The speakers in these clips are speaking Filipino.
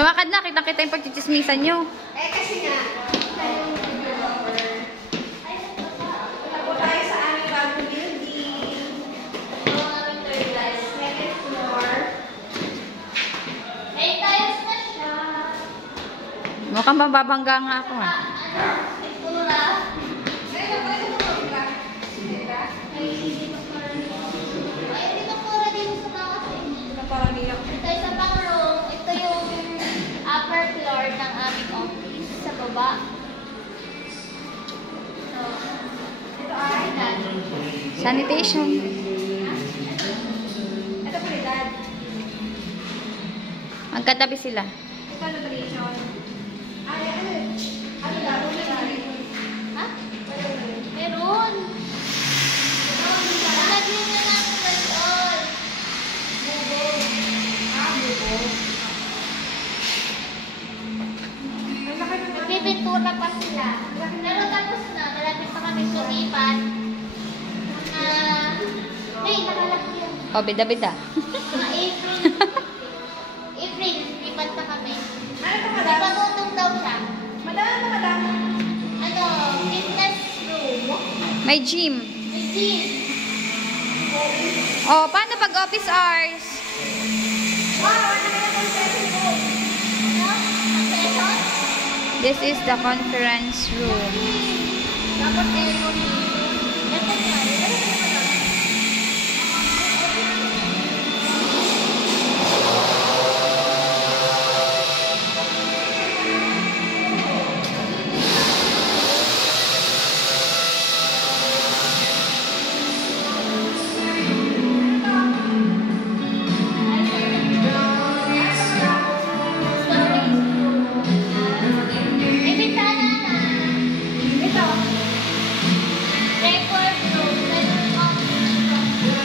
Lumakad na, kitang-kita yung pagchichismisan nyo. Eh, kasi nga, tayo tayo sa aming bagong building. Second floor. May tiles na siya. Mukhang mababangga nga ako ha. May pura. Ay, pwede mo ba? Diba? Ay, hindi pa pura dito sa taas eh. Naparamiyak. Ito isa pang room. Ito yung upper floor ng aming office. Sa baba. So, Ito ay, Sanitation. ito palidad. Magkatabi sila. Ito nutrition. Ay, ano daw? ha? Meron. Nalagyan na namin na doon. Nagpipintura pa sila. Pero tapos na, malapit pa kami sumipat. Hey, nakalak yun. O, bida-bida. Mga April. April, lipat na kami. Ano ito, May madam? patutong daw siya. Madam na madam. Ano, fitness room. May gym. May gym. O, paano pag office hours? Wow, ano na yung session room? Ano? Ang session? This is the conference room. Dapat aircon dito. Ito nga. May bintana na. Ito. Record room. Meron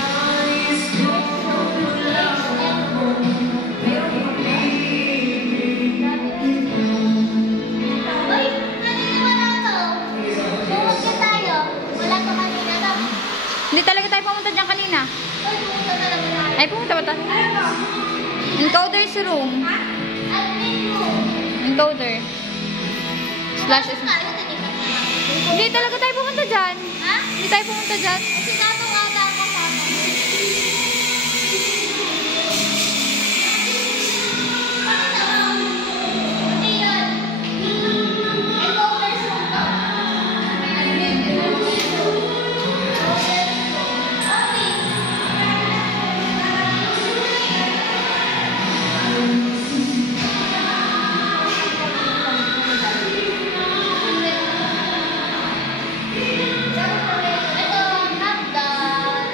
Uy, naniniwala to. Pumunta tayo. Wala to kanina to. Hindi talaga tayo pumunta dyan kanina. Uy, pumunta talaga tayo. Ay, pumunta ba tayo? Ano to? Encoder's room. Admin room. Encoder. Slash is... Tayo, tinikat na lang. Hindi talaga tayo pumunta dyan. Ha? Hindi tayo pumunta dyan. Kasi dato nga ata ang kasama. Hindi yun. Encoder's room to. Ito, hagdan.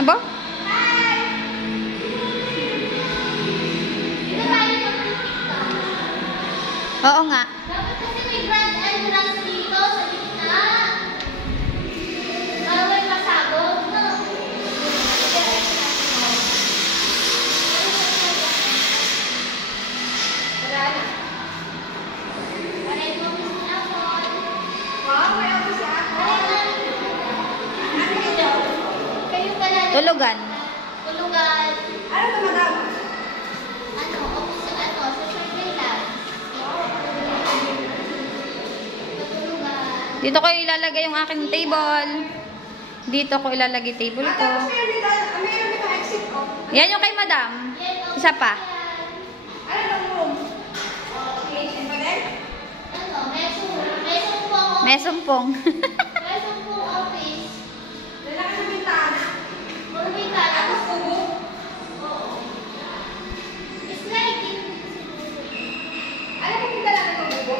Aba? Dito tayo mag-tiktok. Oo nga. Dapat kasi may grand entrance dito sa gitna. Bawal pasabog, no? Wala na. Pareho mo sinapon. Wow, may ako si ako. Ano ito? Kayo pala. Tulugan. Tulugan. Ano to, madam? Ano, office, ano, social media. Tulugan. Dito ko ilalagay yung aking table. Dito ko ilalagay table ko. Tapos mayroon dito exit ko. Yan yung kay madam. Isa pa. Ano tong room? PHN ba din? Ano, mesong po ako. May sumpong. Mesong po office. Lalaki ng bintana. Morbita. Tapos kubo. Oo. Sliding. Alam mo yung lalaki ng kubo?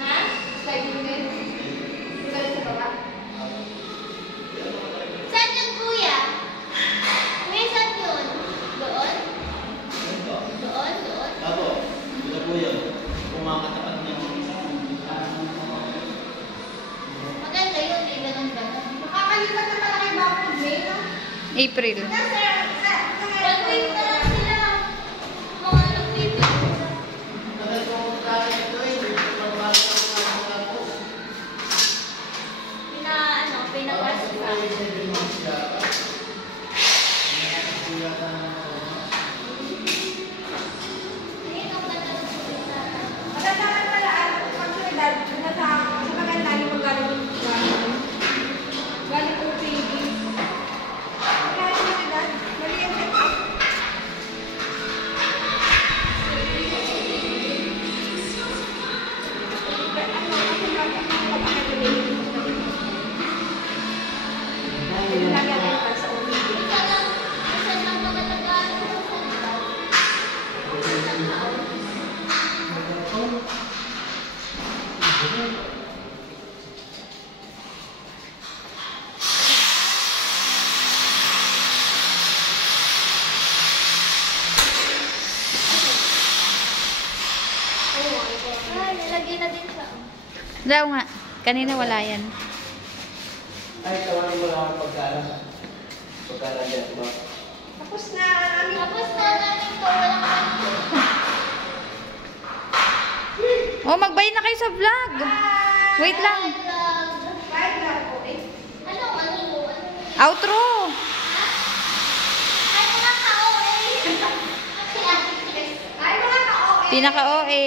Ha? Sliding din. Yung galing sa baba. Saan yun, kuya? Kuya, saan yun? Doon? Doon? Doon? Ako, ito po yun. Kumakatapat niya. Maganda yun, may ganun-ganun. Makakalipat na pala kay Bapod May, no? April. One week na lang sila. Mga nagpipicture. Tagal ko ang gamit ito eh. Pagbago ko nga ang tapos. Pinag-aspa. Ay, nilagay na din siya. Daw nga. Kanina wala yan. Ay, tawarin mo lang ang pagkalan. Pagkalan dyan, diba? Tapos na ang aming Tapos na namin to. Walang kanto. Oh, mag-bye na kayo sa vlog. Wait lang. Bye lang po eh. Ano? Outro. Ay, mga kao eh. Ay, mga ka-OA. Pinaka-OA.